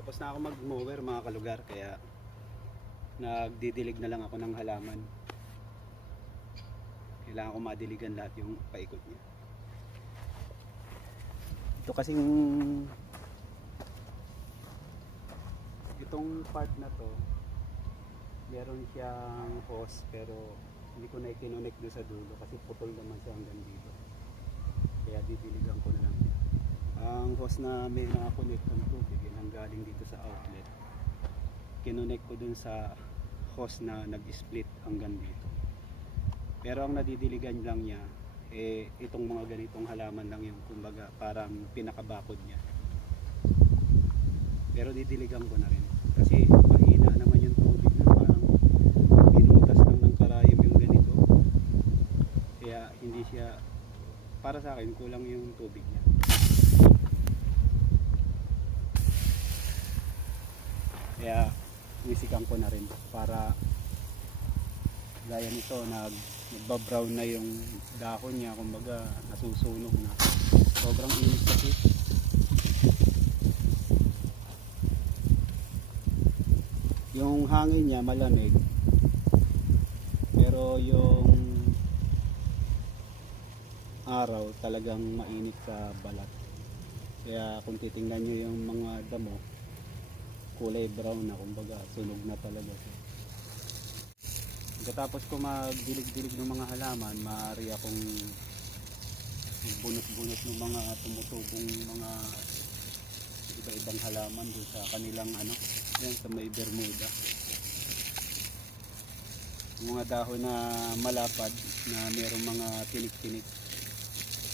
Tapos na ako mag-mower mga kalugar, kaya nagdidilig na lang ako ng halaman. Kailangan ko madiligan lahat yung paikot niya. Ito kasing itong part na to, meron siyang hose pero hindi ko na i-connect doon sa dulo kasi putol naman siya hanggang dito. Kaya didiligan ko na lang. Ang hose na may nakakonect ng tubig ang galing dito sa outlet, kinonect ko dun sa hose na nag-split hanggang dito. Pero ang nadidiligan lang niya itong mga ganitong halaman lang yung kumbaga parang pinakabakod niya. Pero didiligan ko na rin kasi mahina naman yung tubig na parang binutas lang ng karayom yung ganito. Kaya hindi siya, para sa akin kulang yung tubig niya. Kaya wisikan ko na rin para gaya nito nagbabrown na yung dahon niya, kumbaga nasusunog na. Sobrang init kasi. Yung hangin niya malamig pero yung araw talagang mainit sa balat. Kaya kung titingnan nyo yung mga damo, kulay brown na, kumbaga sunog na talaga siya. Pagkatapos ko magdilig-dilig ng mga halaman, maaari akong bunot-bunot ng mga tumutubong mga iba-ibang halaman doon sa kanilang yan sa may Bermuda. Yung mga dahon na malapad na merong mga tinik-tinik,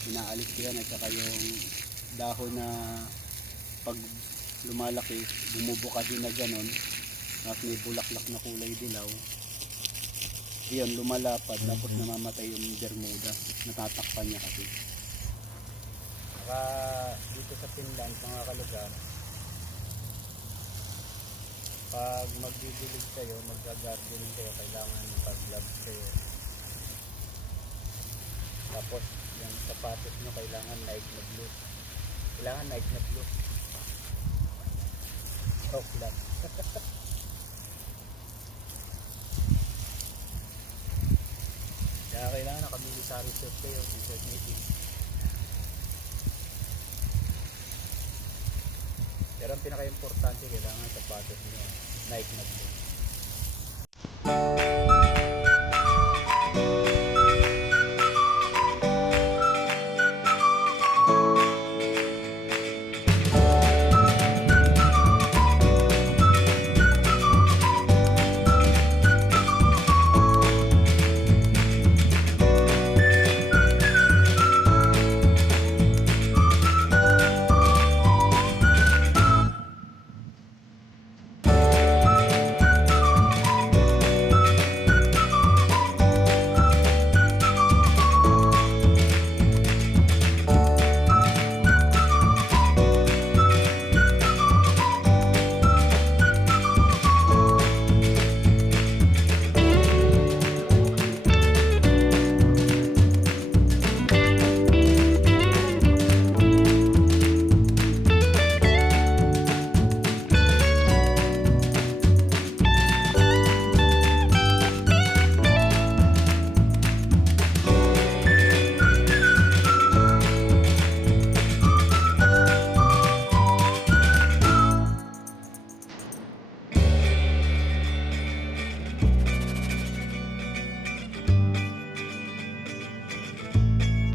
inaalis ko yan, at saka yung dahon na pag lumalaki, bumubuka din na ganon, tapos may bulaklak na kulay dilaw, yun lumalapad, tapos namamatay yung Bermuda, natatakpan niya kasi. Saka dito sa Finland mga kalugar, pag magdidilig kayo, mag-gardening kayo, kailangan pag-gloves kayo. Tapos yung sapatos nyo kailangan Nike na blue. Kailangan Nike na blue. Rock lang. Kaya kailangan naka-military shirt kayo, t-shirt native. Pero ang pinaka-importante, kailangan sapatos nyo Nike na blue.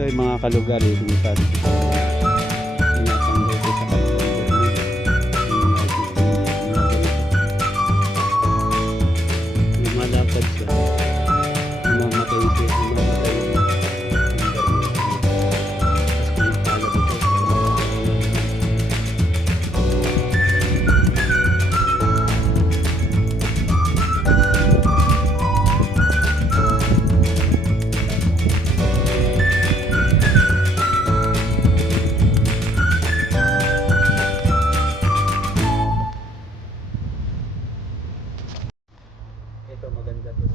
Ito yung mga kalugar kung sabi ko. ito maganda to.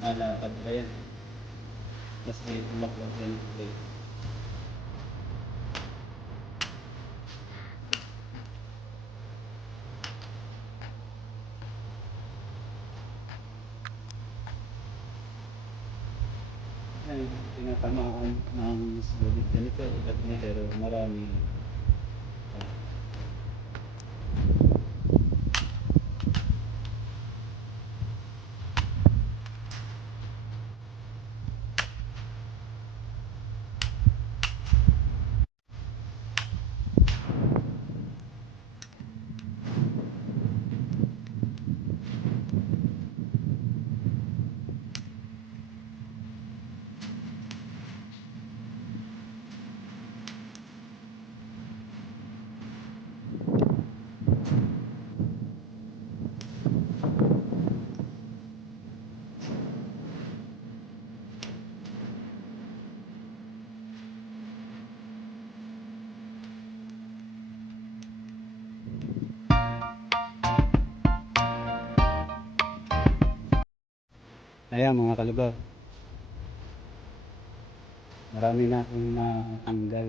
Malapad ba yan? Mas may tumaklog yan ulit. Yan, tinatamaan ng sulit ganito. Ikat niya pero marami. Ayan mga kalugar, marami na akong natanggal.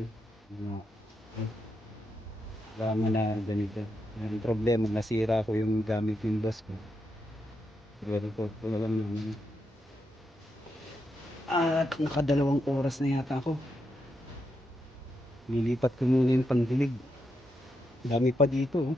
Marami na ganito. Yung problema, nasira ko yung gamit yung boss ko. Pero ko lang naman. At nakadalawang oras na yata ako. Nilipat ko muna yung pangdilig. Dami pa dito. Oh.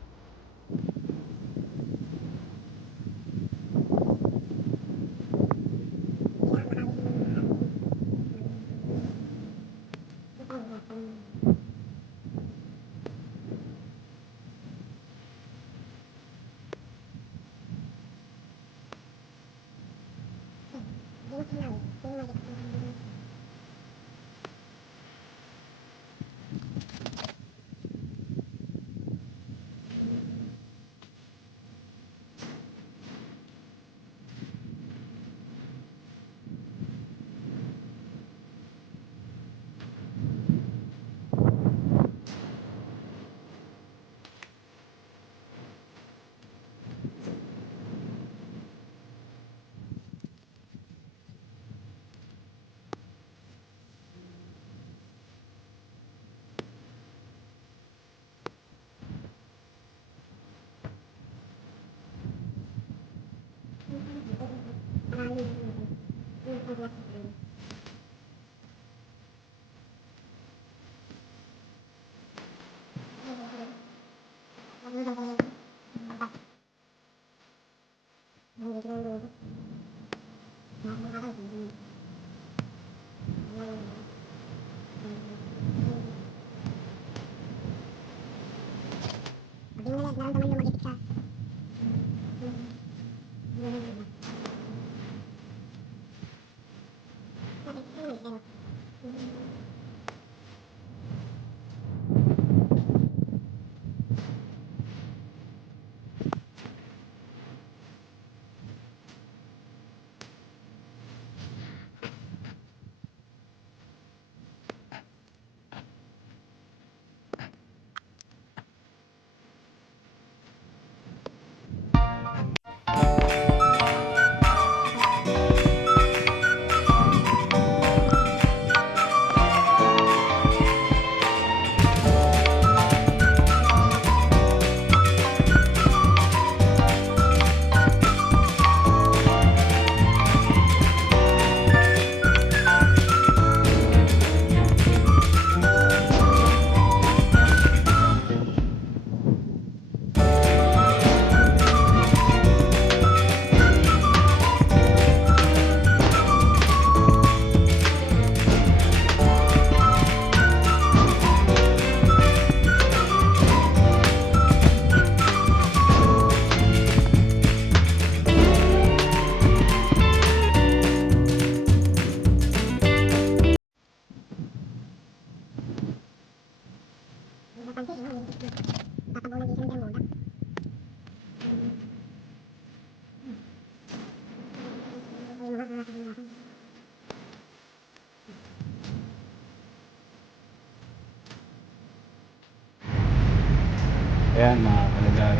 Ayan mga kalugar,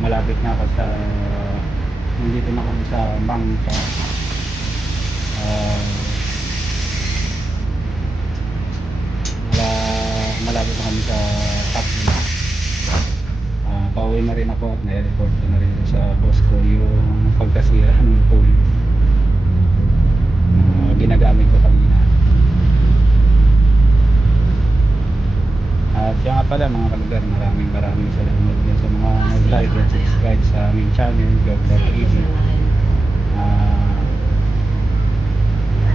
malapit na ako sa nandito na kami sa Bangka. Ah, malapit na kami sa Takna. Pauwi na rin ako at na-report ko na rin sa boss ko yung pagkasira ng tool ginagamit ko kanina. At siya nga pala mga kalugar, maraming salamat din sa mga nag-like at subscribe sa aming channel, Vlog.tv.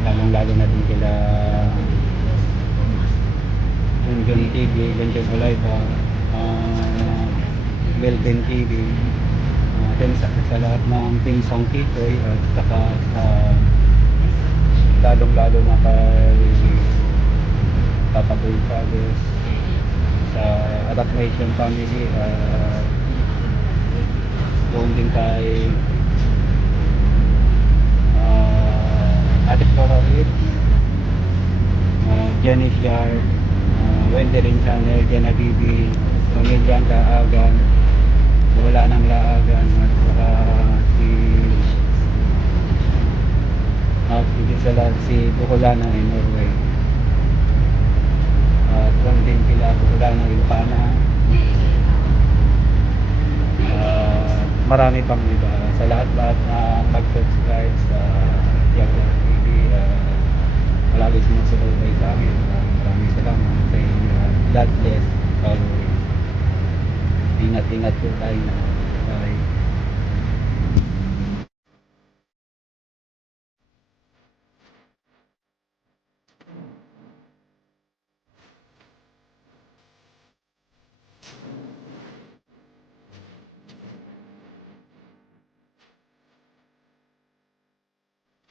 Lalong lalo na din kila Junjun TV, Junjun Olayba, Melvin TV, then sa lahat ng Team Song Kikoy, at saka sa lalong lalo na kay Papa Boy Chavez, sa Attack Nation family, doon din kay Ate Florarit, Janice Yard, Wendy Rin Channel, Jana Bibi, Pamilyang Laagan, wala ng Laagan, at saka hindi sa lahat si Bukulana in Norway, at doon din kila Bukulana in Pana, marami pang iba. Sa lahat-lahat na mag-subscribe sa Yakult TV, palagi sumusubaybay sa amin, maraming salamat sa inyo. God bless always. Ingat-ingat po tayo.